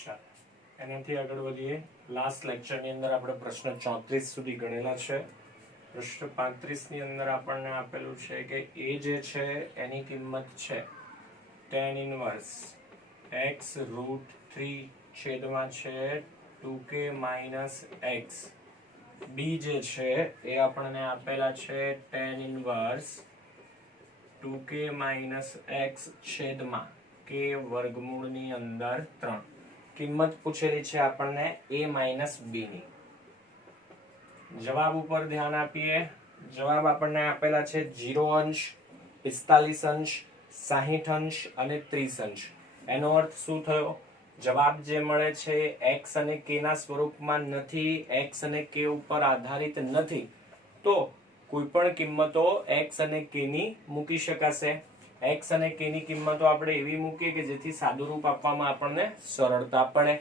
ચાલો એનાથી આગળ વધીએ. લાસ્ટ લેક્ચરની અંદર આપણે પ્રશ્ન 34 સુધી ગણેલા છે. પ્રશ્ન 35 ની અંદર આપણને આપેલું છે કે એ જે છે એની કિંમત છે tan ઇન્વર્સ x √3 છેદમાં છે 2k - x. બી જે છે એ આપણને આપેલા છે tan ઇન્વર્સ 2k - x છેદમાં k વર્ગમૂળની અંદર 3. કિંમત પૂછેલી છે આપણને a - b ની. જવાબ ઉપર ધ્યાન આપીએ. જવાબ આપણને આપેલા છે 0 અંશ, 45 અંશ, 60 અંશ અને 30 અંશ. એનો અર્થ શું થયો? જવાબ જે મળે છે x અને k ના સ્વરૂપમાં નથી, x અને k ઉપર આધારિત નથી, તો કોઈ પણ કિંમતો x અને k ની મૂકી શકાશે. x અને k ની કિંમતો આપણે એવી મૂકીએ કે જેથી સાદુરૂપ આપવામાં આપણને સરળતા પડે.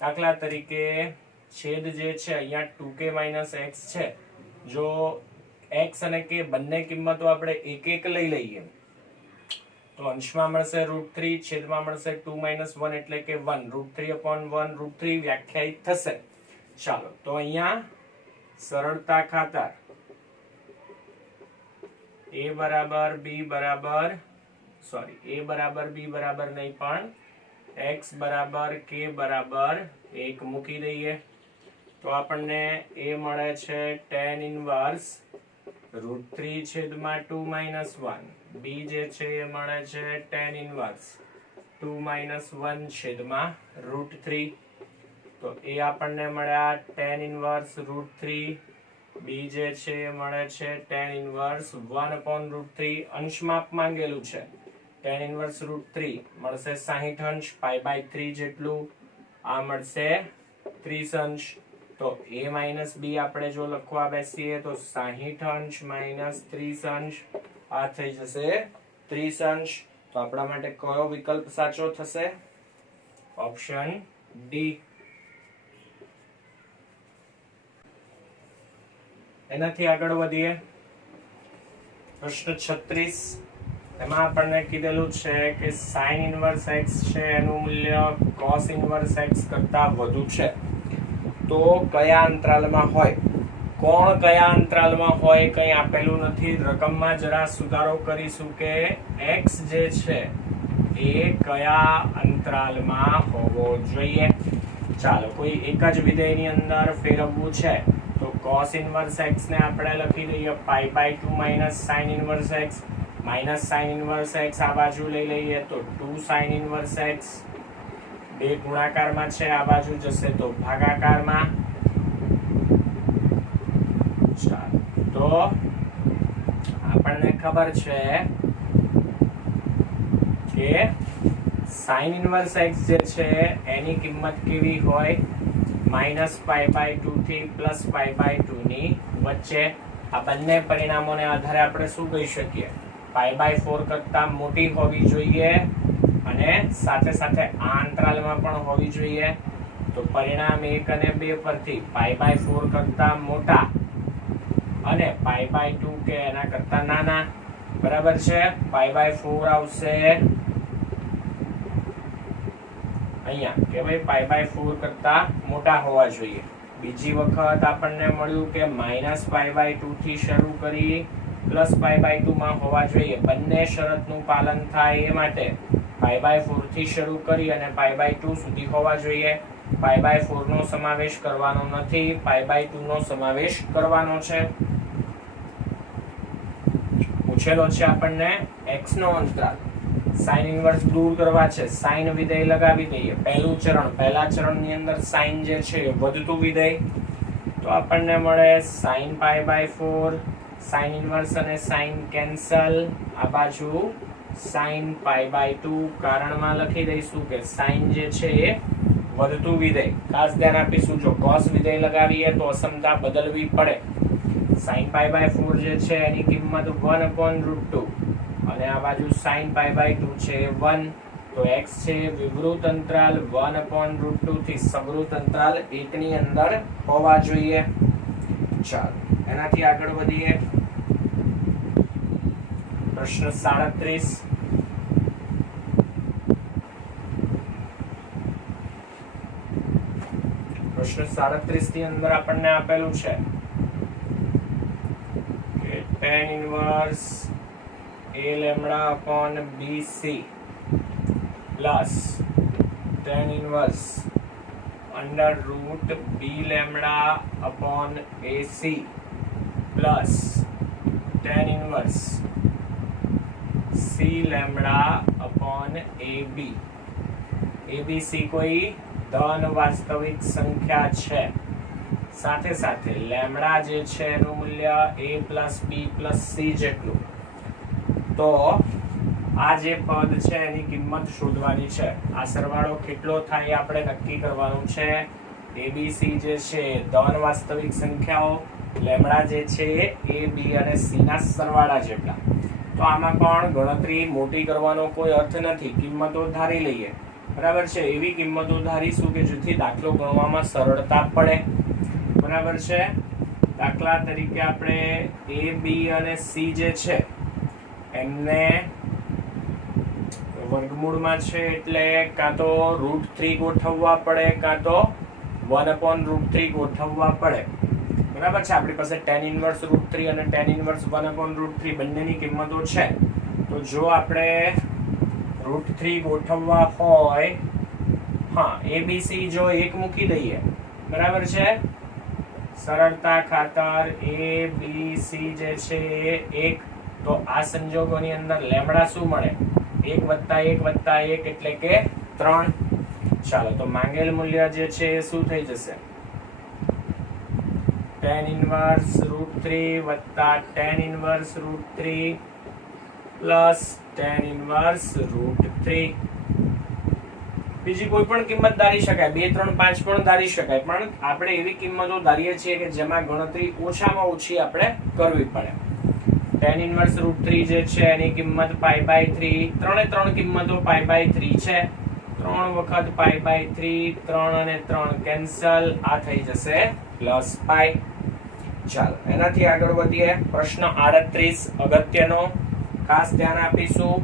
દાખલા તરીકે છેદ જે છે અહીંયા 2k - x છે. જો x અને k બંને કિંમતો આપણે એક એક લઈ લઈએ તો અંશમાં મળશે √3, છેદમાં મળશે 2 - 1 એટલે કે 1. √3/1 √3 વ્યાખ્યાયિત થશે. ચાલો તો અહીંયા સરળતા ખાતર a બરાબર b બરાબર નહીં પણ x બરાબર k બરાબર 1 મૂકી દઈએ તો આપણને a મળે છે tan ઇન્વર્સ √3 છેદમાં 2 - 1. b જે છે એ મળે છે tan ઇન્વર્સ 2 - 1 છેદમાં √3. તો એ આપણને મળ્યા tan ઇન્વર્સ √3. b જે છે એ મળે છે tan ઇન્વર્સ 1/√3. અંશમાપ માંગેલું છે. tan ઇન્વર્સ √3 મળશે 60 અંશ, π/3 જેટલું. આ મળશે 30 અંશ. તો a - b આપણે જો લખવા બેસીએ તો 60 અંશ - 30 અંશ. આ થઈ જશે 30 અંશ. તો આપણા માટે કયો વિકલ્પ સાચો થશે? Option D. એનાથી આગળ વધીએ. પ્રશ્ન 36. એમાં આપણને કીધેલું છે કે sin ઇન્વર્સ x છે એનું મૂલ્ય cos ઇન્વર્સ x કરતા વધુ છે તો કયા અંતરાલમાં હોય? કોણ કયા અંતરાલમાં હોય કંઈ આપેલું નથી. રકમમાં જરા સુધારો કરીશું કે x જે છે એ કયા અંતરાલમાં હોવો જોઈએ. ચાલો કોઈ એક જ વિધેયની અંદર ફેરવવું છે તો cos ઇન્વર્સ x ને આપણે લખી દઈએ π/2 - sin inverse x. sin inverse x આ બાજુ લઈ લઈએ તો 2 sin ઇન્વર્સ x. બે ગુણાકારમાં છે, આ બાજુ જશે તો ભાગાકારમાં. ચાલો તો આપણને ખબર છે કે sin ઇન્વર્સ x જે છે એની કિંમત કેવી હોય? -π/2 થી +π/2 ની વચ્ચે. આ બંને પરિણામોને આધારે આપણે શું કહી શકીએ? π/4 કરતા મોટી હોવી જોઈએ અને સાથે સાથે આ અંતરાલમાં પણ હોવી જોઈએ. તો પરિણામ 1 અને 2 પરથી π/4 કરતા મોટા અને π/2 કે એના કરતા નાના. બરાબર છે. π/4 આવશે અહીંયા કે ભાઈ π/4 કરતા મોટા હોવા જોઈએ. બીજી વખત આપણને મળ્યું કે -π/2 થી શરૂ કરી +π/2 માં હોવા જોઈએ. બંને શરતનું પાલન થાય એ માટે π/4 થી શરૂ કરી અને π/2 સુધી હોવા જોઈએ. π/4 નો સમાવેશ કરવાનો નથી, π/2 નો સમાવેશ કરવાનો છે. પૂછેલો છે આપણને x નો અંતરાલ. sin ઇન્વર્સ દૂર કરવા છે, sin વિધેય લગાવી દઈએ. પહેલું ચરણ, પહેલા ચરણની અંદર sin જે છે એ વધતું વિધેય તો આપણને મળે sin π/4. sin ઇન્વર્સ અને sin કેન્સલ. આ બાજુ sin π/2. કારણમાં લખી દઈશું કે sin જે છે એ વધતું વિધેય. ખાસ ધ્યાન આપીશું જો cos વિધેય લગાવીએ તો અસમતા બદલવી પડે. sin π/4 જે છે એની કિંમત 1/√2 અને આ બાજુ sin π/2 છે 1. તો x છે વિવૃત અંતરાલ 1/√2 થી સવૃત અંતરાલ 1 ની અંદર હોવા જોઈએ. ચાલો એનાથી આગળ વધીએ. પ્રશ્ન 37. પ્રશ્ન 37 ની અંદર આપણને આપેલું છે કે tan inverse a lambda upon bc plus tan inverse under route b lambda upon ac plus tan inverse c lambda upon ab. abc કોઈ ધન વાસ્તવિક સંખ્યા છે, સાથે સાથે લેમ્બડા જે છે એનું મૂલ્ય a plus b plus c જેટલું. તો આ જે પદ છે એની કિંમત શોધવાની છે. આ સરવાળો કેટલો થાય આપણે નક્કી કરવાનું છે. abc જે છે ધન વાસ્તવિક સંખ્યાઓ, લેમ્બડા જે છે a b અને c ના સરવાળા જેટલા. તો આમાં પણ ગણતરી મોટી કરવાનો કોઈ અર્થ નથી, કિંમતો ધારી લઈએ. બરાબર છે, એવી કિંમતો ધારીશું કે જેથી દાખલો ગણવામાં સરળતા પડે. બરાબર છે. દાખલા તરીકે આપણે a b અને c જે છે એમને વર્ગમૂળમાં છે એટલે કાં તો √3 ગોઠવવા પડે કાં તો 1/√3 ગોઠવવા પડે. બરાબર છે. આપણી પાસે tan ઇન્વર્સ √3 અને tan ઇન્વર્સ 1/√3 બંનેની કિંમતો છે. તો જો આપણે √3 ગોઠવવા હોય, હા, abc જો 1 મૂકી દઈએ, બરાબર છે, સરળતા ખાતર abc જે છે 1, તો આ સંજોગોની અંદર લેમ્બડા શું મળે? 1 + 1 + 1 એટલે કે 3. ચાલો, તો માંગેલ મૂલ્ય જે છે એ શું થઈ જશે? tan inverse √3 + tan inverse √3 plus tan inverse √3. બીજી કોઈ પણ કિંમત ધારી શકાય, 2 3 5 પણ ધારી શકાય, પણ આપણે એવી કિંમતો ધારીએ છીએ કે જેમાં ગણતરી ઓછામાં ઓછી આપણે કરવી પડે. tan ઇન્વર્સ √3 જે છે એની કિંમત π/3, ત્રણે ત્રણ કિંમતો π/3 છે. 3 વખત π/3, 3 અને 3 કેન્સલ, આ થઈ જશે +π. ચાલો, એનાથી આગળ વધીએ. પ્રશ્ન 38 અગત્યનો, ખાસ ધ્યાન આપીશું.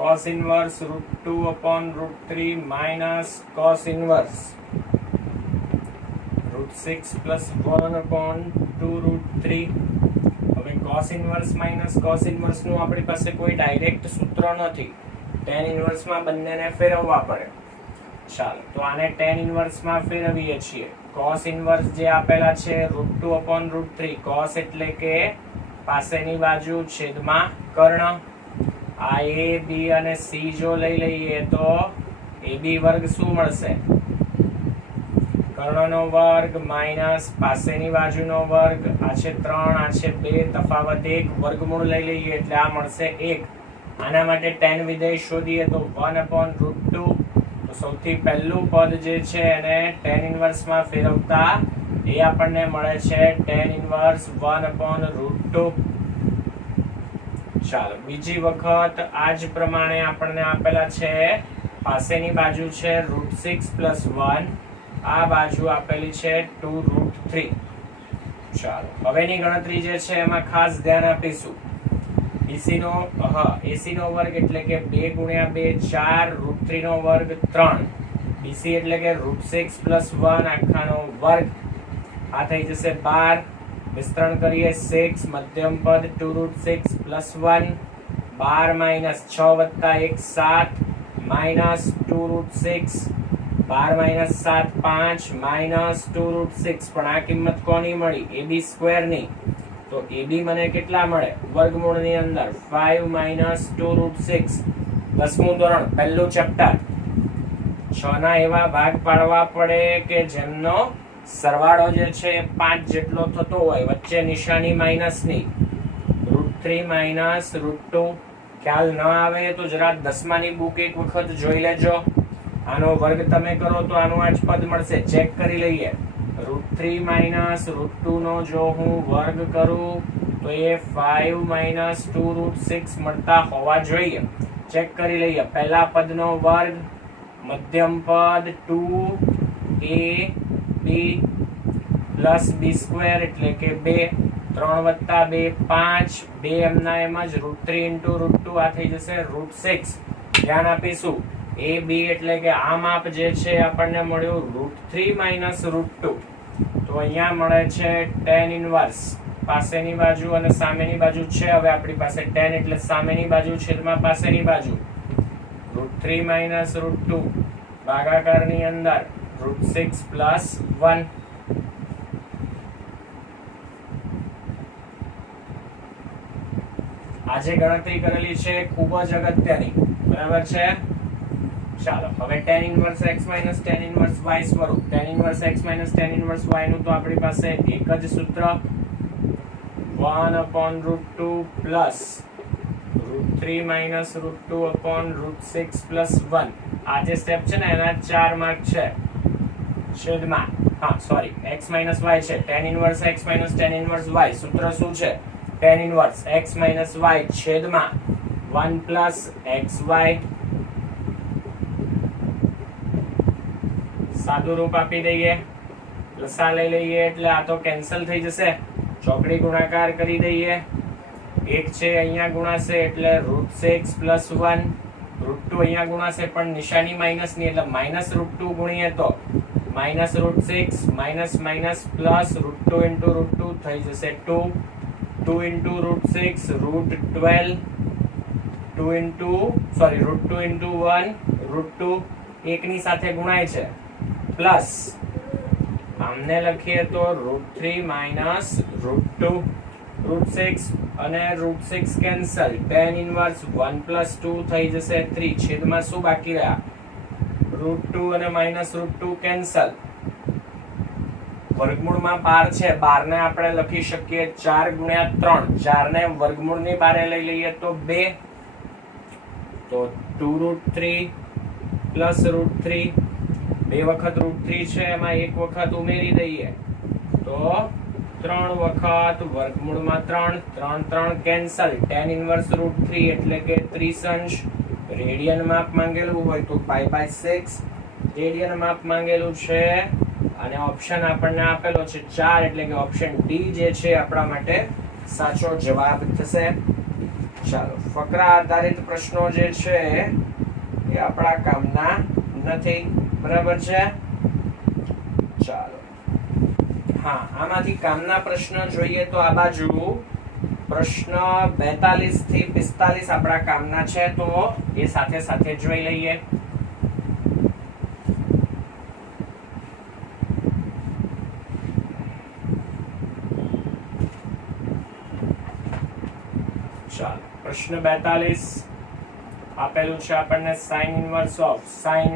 cos inverse √2/√3 minus cos inverse √6 + 1/2√3. હવે cos inverse minus cos inverse નું આપણી પાસે કોઈ ડાયરેક્ટ સૂત્ર નથી. tan ઇન્વર્સ માં બંનેને ફેરવવા પડે. ચાલો, તો આને tan ઇન્વર્સ માં ફેરવીએ છીએ. cos ઇન્વર્સ જે આપેલા છે √2/√3, cos એટલે કે પાસેની બાજુ છેદમાં કર્ણ. આ a b અને c જો લઈ લઈએ તો ab વર્ગ શું મળશે? કર્ણનો વર્ગ માઇનસ પાસેની બાજુનો વર્ગ. આ છે 3, આ છે 2, તફાવત 1, વર્ગમૂળ લઈ લઈએ એટલે આ મળશે 1. આના માટે tan વિધેય શોધીએ તો 1/√2. તો સૌથી પહેલું પદ જે છે એને tan ઇન્વર્સ માં ફેરવતા એ આપણને મળે છે tan ઇન્વર્સ 1/√2. ચાલો, બીજી વખત આ જ પ્રમાણે આપણને આપેલા છે, પાસેની બાજુ છે √6 + 1, આ બાજુ આપેલી છે 2√3. ચાલો, હવેની ગણતરી જે છે એમાં ખાસ ધ્યાન આપીશું. AC નો વર્ગ એટલે કે 2 × 2 4, √3 નો વર્ગ 3, BC એટલે કે √6 + 1 આખાનો વર્ગ, આ થઈ જશે 12. વિસ્તરણ કરીએ 6, મધ્યમ પદ 2√6 + 1, 12 - 6 + 1 7, માઇનસ 2√6, 12 - 7 5, માઇનસ 2√6. પણ આ કિંમત કોની મળી? ab² ની. તો ab મને કેટલા મળે વર્ગમૂળની અંદર? 5 - 2√6. 10મું ધોરણ, પહેલું ચેપ્ટર. 6 ના એવા ભાગ પાડવા પડે કે જેમનો સરવાળો જે છે 5 જેટલો થતો હોય, વચ્ચે નિશાની માઇનસની. √3 - √2. ખ્યાલ ન આવે તો જરા 10માની બુક એક વખત જોઈ લેજો. આનો વર્ગ તમે કરો તો આનું આ જ પદ મળશે. ચેક કરી લઈએ. √3 - √2 નો જો હું વર્ગ કરું તો એ 5 - 2√6 મળતા હોવા જોઈએ. ચેક કરી લઈએ. પહેલા પદનો વર્ગ, મધ્યમ પદ 2ab, પ્લસ બી સ્ક્વેર એટલે કે 2, 3 વત્તા 2 5, 2 એમના એમ જ √3 ઇન્ટુ √2 આ થઈ જશે √6. ધ્યાન આપીશું એ બી એટલે કે આ માપ જે છે આપણને મળ્યું √3 માઇનસ √2. તો અહીંયા મળે છે tan ઇનવર્સ પાસેની બાજુ અને સામેની બાજુ છે. હવે આપણી પાસે tan એટલે સામેની બાજુ છેદમાં પાસેની બાજુ √3 માઇનસ √2 ભાગાકારની અંદર √6 પ્લસ 1. આજે ગણતરી કરેલી છે ખૂબ જ અગત્યની, બરાબર છે. ચાલો હવે tan inverse x minus tan inverse y સ્વરૂપ. tan inverse x minus tan inverse y નું તો આપણી પાસે એક જ સૂત્ર 1/√2 પ્લસ √3 માઇનસ √2/√6 પ્લસ 1. આ જે સ્ટેપ છે ને એના 4 માર્ક છે છેદમાં x માઇનસ y છે. tan inverse x minus tan inverse y સૂત્ર શું છે? tan inverse x minus y છેદમાં 1 પ્લસ xy. સાદું રૂપ આપી દઈએ, લસા લઈ લઈએ એટલે આ તો કેન્સલ થઈ જશે. ચોકડી ગુણાકાર કરી દઈએ, 1 છે અહીંયા ગુણાશે એટલે √6 પ્લસ 1, √2 અહીંયા ગુણાશે પણ નિશાની માઇનસ ની એટલે માઇનસ √2 ગુણીએ તો minus √6 minus minus plus √2 into √2 થઈ જશે 2, 2 ઇન્ટુ √6 √12, 2 ઇન્ટુ √2 ઇન્ટુ 1 √2 એકની સાથે ગુણાય છે પ્લસ આમને લખીએ તો √3 માઇનસ √2 √6 અને √6 કેન્સલ. tan ઇનવર્સ 1 પ્લસ 2 થઈ જશે 3 છેદમાં શું બાકી રહ્યા? √2 અને માઇનસ √2 કેન્સલ. વર્ગમૂળમાં 12 છે, 12 ને આપણે લખી શકીએ 4 ગુણ્યા 3. 4 ને વર્ગમૂળની બારે લઈ લઈએ તો 2, તો 2√3 પ્લસ √3, 2 વખત √3 છે એમાં 1 વખત ઉમેરી દઈએ તો 3 વખત વર્ગમૂળમાં 3, 3 3 કેન્સલ. tan ઇનવર્સ √3 એટલે કે 30 અંશ. રેડિયન માપ માંગેલું હોય તો π/6 રેડિયન માપ માંગેલું છે અને ઓપ્શન આપણને આપેલો છે 4 એટલે કે ઓપ્શન ડી જે છે આપણા માટે સાચો જવાબ થશે. ચાલો ફકરા આધારિત પ્રશ્નો જે છે એ આપણા કામના નથી, બરાબર છે. ચાલો આમાંથી કામના પ્રશ્ન જોઈએ તો આ બાજુ પ્રશ્ન 42 થી 45 આપણા કામના છે, તો એ સાથે સાથે જોઈ લઈએ. ચાલો પ્રશ્ન 42 આપેલું છે આપણને sin inverse of sin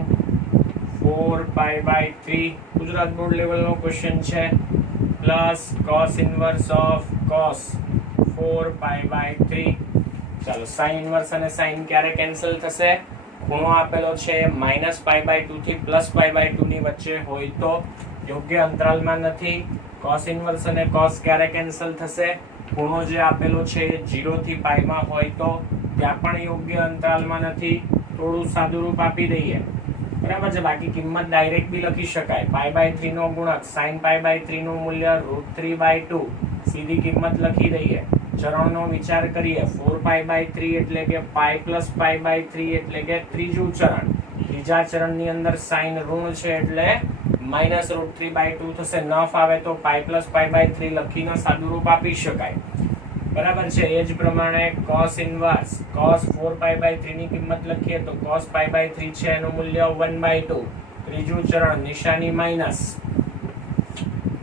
4π/3 Gujarat board લેવલનો ક્વેશ્ચન છે plus cos inverse of cos 4π/3. ચાલો sin ઇનવર્સ અને sin ક્યારે કેન્સલ થશે? ખૂણો આપેલો છે -π/2 થી +π/2 ની વચ્ચે હોય તો, યોગ્ય અંતરાલમાં નથી. cos ઇનવર્સ અને cos ક્યારે કેન્સલ થશે? ખૂણો જે આપેલો છે 0 થી π માં હોય તો, ત્યાં પણ યોગ્ય અંતરાલમાં નથી. થોડું સાદું રૂપ આપી દઈએ, બરાબર છે. બાકી કિંમત ડાયરેક્ટ બી લખી શકાય. π/3 નો ગુણક sin π/3 નું મૂલ્ય √3/2 સીધી કિંમત લખી દઈએ. ચરણનો વિચાર કરીએ 4π/3 એટલે કે π + π/3 એટલે કે ત્રીજું ચરણ. ત્રીજા ચરણની અંદર sin ઋણ છે એટલે -√3/2 થશે. ન ફાવે તો π + π/3 લખીને સાદું રૂપ આપી શકાય, બરાબર છે. એ જ પ્રમાણે cos ઇનવર્સ cos 4π/3 ની કિંમત લખીએ તો cos π/3 છે એનું મૂલ્ય 1/2. ત્રીજું ચરણ નિશાની માઈનસ.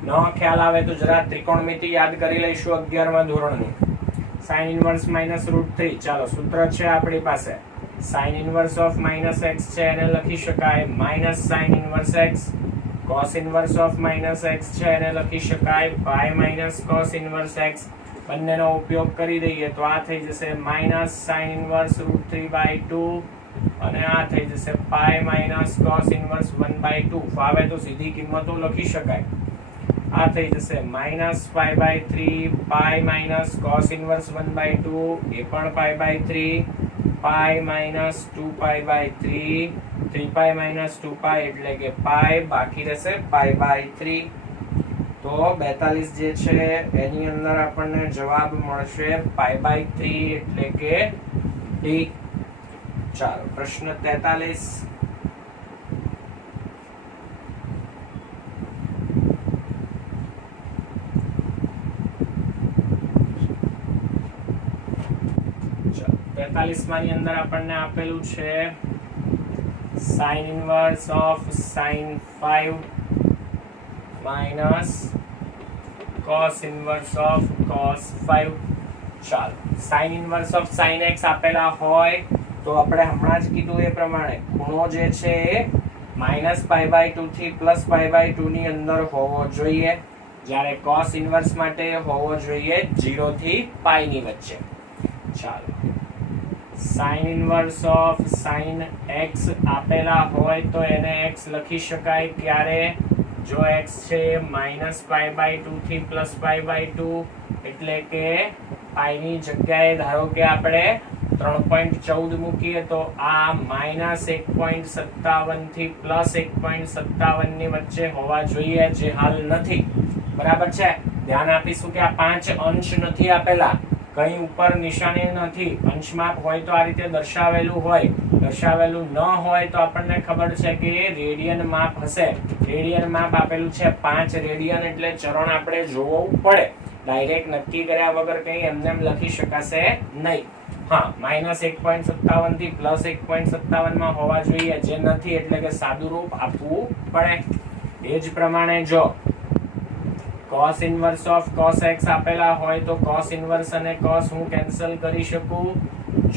ન ખ્યાલ આવે તો જરા ત્રિકોણમિતિ યાદ કરી લઈશું 11મા ધોરણની. sin inverse -√3. ચાલો સૂત્ર છે આપણી પાસે sin ઇનવર્સ ઓફ -x છે એને લખી શકાય sin inverse x. cos inverse of -x છે એને લખી શકાય π cos ઇનવર્સ x. બંનેનો ઉપયોગ કરી દઈએ તો આ થઈ જશે sin ઇનવર્સ √3/2 અને આ થઈ જશે π cos ઇનવર્સ 1/2. ફાવે તો સીધી કિંમતો લખી શકાય. આ થઈ જશે -π/3 π cos ઇનવર્સ 1/2 એ પણ π/3 π -2π/3 3π - 2π એટલે કે π બાકી રહેશે π/3. તો 42 જે છે એની અંદર આપણને જવાબ મળશે π/3 એટલે કે ડી. ચાલો પ્રશ્ન 43. ની અંદર આપણને આપેલું છે sin inverse of sin 5 minus cos inverse of cos 5. ચાલો sin inverse of sin x આપેલા હોય તો આપણે હમણાં જ કીધું એ પ્રમાણે ખૂણો જે છે એ -π/2 થી +π/2 ની અંદર હોવો જોઈએ, જ્યારે cos inverse માટે હોવો જોઈએ 0 થી π ની વચ્ચે. ચાલો sin inverse of sin x આપેલા હોય તો એને x લખી શકાય ક્યારે? જો x છે -π/2 થી +π/2 એટલે કે π ની જગ્યાએ ધારો કે આપણે 3.14 મૂકીએ તો આ -1.57 થી +1.57 ની વચ્ચે હોવા જોઈએ, જે હાલ નથી. બરાબર છે? ધ્યાન આપીશું કે આ 5 અંશ નથી આપેલા, કઈ ઉપર નિશાની નથી. અંશમાપ હોય તો આ રીતે દર્શાવેલું હોય, દર્શાવેલું ન હોય તો આપણને ખબર છે કે રેડિયન માપ હશે. રેડિયન માપ આપેલું છે 5 રેડિયન, એટલે ચરણ આપણે જોવું પડે. ડાયરેક્ટ નક્કી કર્યા વગર કઈ એમને લખી શકાશે નહીં. હા, -1.57 થી +1.57 માં હોવા જોઈએ, જે નથી એટલે કે સાદું રૂપ આપવું પડે. એ જ પ્રમાણે જો cos inverse of cos x આપેલા હોય તો cos inverse અને cos હું કેન્સલ કરી શકું.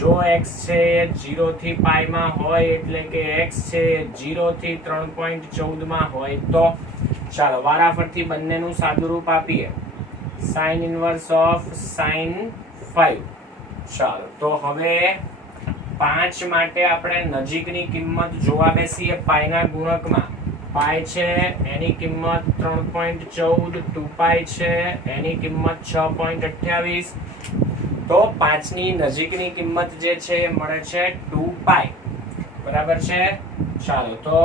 જો x છે 0 થી π માં હોય એટલે કે x છે 0 થી 3.14 માં હોય તો ચાલો વારાફરતી બંનેનું સાદું રૂપ આપીએ. sin inverse of sin 5. ચાલો તો હવે 5 માટે આપણે નજીકની કિંમત જોવા બેસીએ π ના ગુણકમાં. π છે એની કિંમત 3.14, 2π છે એની કિંમત 6.28. તો 5 ની નજીકની કિંમત જે છે એ મળે છે 2π. બરાબર છે? ચાલો તો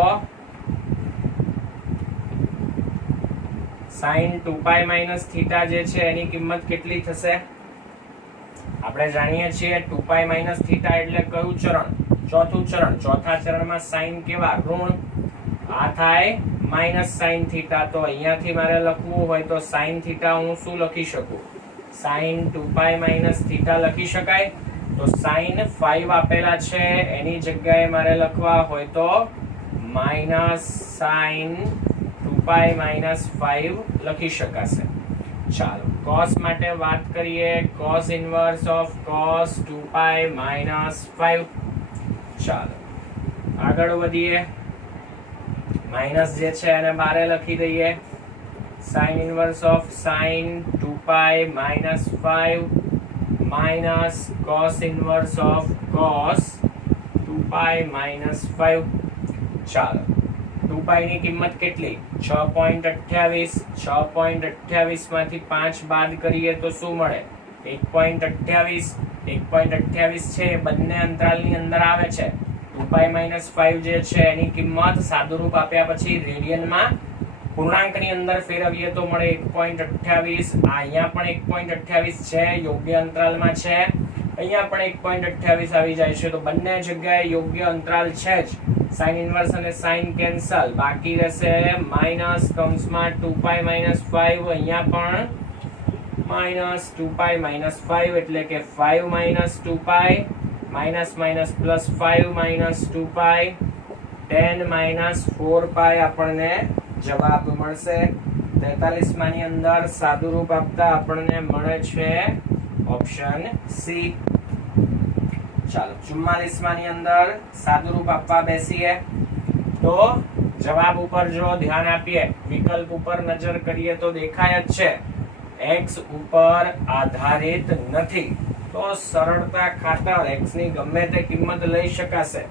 sin 2π - θ જે છે એની કિંમત કેટલી થશે? આપણે જાણીએ છીએ 2π - θ એટલે કયું ચરણ? ચોથું ચરણ. ચોથા ચરણમાં sin કેવા? ઋણ. આ થાય -sin θ. તો અહીંયાથી મારે લખવું હોય તો sin θ હું શું લખી શકું? sin 2π - θ લખી શકાય. તો sin 5 આપેલા છે એની જગ્યાએ મારે લખવા હોય તો -sin 2π - 5 લખી શકાશે. ચાલો cos માટે વાત કરીએ. cos inverse of cos 2π - 5. ચાલો આગળ વધીએ. માઇનસ જે છે એને બારે લખી દઈએ. sin inverse of sin 2π - 5 minus cos inverse of cos 2π - 5. ચાલો 2π ની કિંમત કેટલી? 6.28. 6.28 માંથી 5 બાદ કરીએ તો શું મળે? 1.28. 1.28 છે બંને અંતરાલની અંદર આવે છે. 2π - 5 જે છે એની કિંમત સાદુરૂપ આપ્યા પછી રેડિયનમાં પૂર્ણાંકની અંદર ફેરવીએ તો મળે 1.28. અહીંયા પણ 1.28 છે, યોગ્ય અંતરાલમાં છે. અહીંયા પણ 1.28 આવી જાય છે. તો બંને જગ્યાએ યોગ્ય અંતરાલ છે જ. sin inverse અને sin કેન્સલ, બાકી રહેશે માઇનસ કૌંસમાં 2π - 5. અહીંયા પણ -2π - 5 એટલે કે 5 - 2π માઇનસ માઇનસ પ્લસ 5 - 2π 10 - 4π આપણને જવાબ મળશે. 43 માની અંદર સાદુરૂપ આપતા આપણને મળે છે ઓપ્શન સી. ચાલો 44 માની અંદર સાદુરૂપ આપવા બેસીએ તો જવાબ ઉપર જો ધ્યાન આપીએ, વિકલ્પ ઉપર નજર કરીએ તો દેખાય જ છે x ઉપર આધારિત નથી. તો સરળતા ખાતર x ની ગમે તે કિંમત લઈ શકાશે.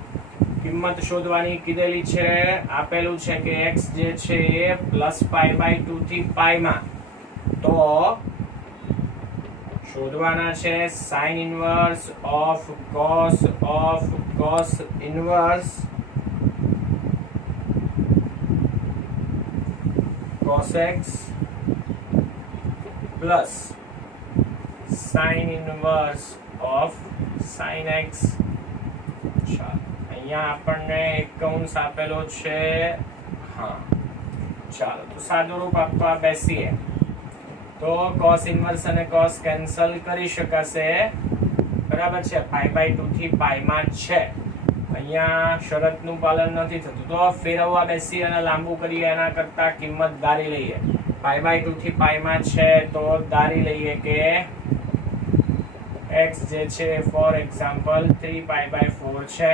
કિંમત શોધવાની કીધેલી છે, આપેલું છે કે x જે છે એ +π/2 થી π માં. તો શોધવાના છે sin inverse of cos inverse cos x plus sine inverse of sine x. ચાલો અહીંયા આપણને એક કૌંસ આપેલો છે. હા ચાલો તો સાદું રૂપ આપવા બેસીએ તો cos ઇનવર્સ અને cos કેન્સલ કરી શકાશે. બરાબર છે. π/2 થી π માં છે. અહીંયા શરતનું પાલન નથી થતું તો ફેરવવા બેસી અને લાંબુ કરીએ એના કરતા કિંમત ધારી લઈએ. π/2 થી π માં છે તો ધારી લઈએ કે x જે છે ફોર એક્ઝામ્પલ 3π/4 છે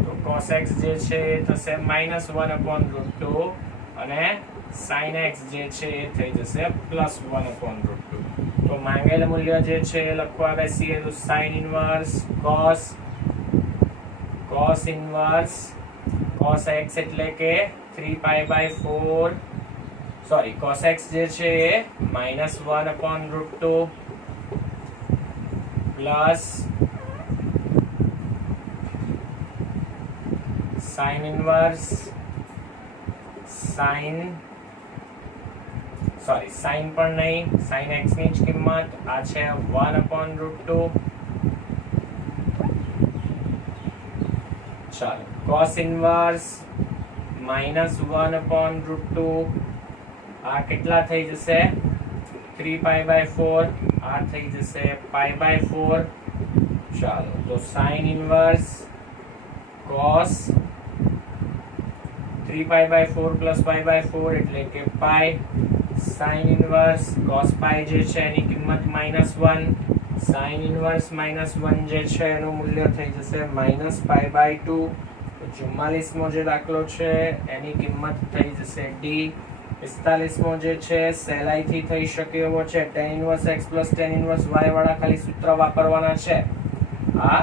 તો cos x જે છે એ થશે -1/√2 અને sin x જે છે એ થઈ જશે +1/√2. તો માંગેલ મૂલ્ય જે છે એ લખવા બેસીએ તો sin inverse cos inverse cos x એટલે કે 3π/4 સોરી cos x જે છે એ -1/√2 પ્લસ sin ઇનવર્સ sin પણ નહીં, sin x ની જ કિંમત આ છે 1/√2. ચાલો cos ઇનવર્સ -1/√2 આ કેટલા થઈ જશે 3π/4 આ થઈ જશે π/4. ચાલો તો sin ઇનવર્સ cos 3π/4 + π/4 એટલે કે π. sin ઇનવર્સ cos π જે છે એની કિંમત -1. sin ઇનવર્સ -1 જે છે એનું મૂલ્ય થઈ જશે -π/2. તો 44મો જે દાખલો છે એની કિંમત થઈ જશે d. 45મો જે છે સહેલાઈથી થઈ શકે એવો છે. tan inverse x + tan inverse y વાળા ખાલી સૂત્ર વાપરવાના છે આ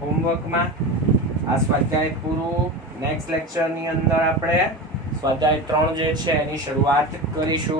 હોમવર્કમાં. આ સ્વાધ્યાય પૂરું. નેક્સ્ટ લેક્ચરની અંદર આપણે સ્વાધ્યાય 3 જે છે એની શરૂઆત કરીશું.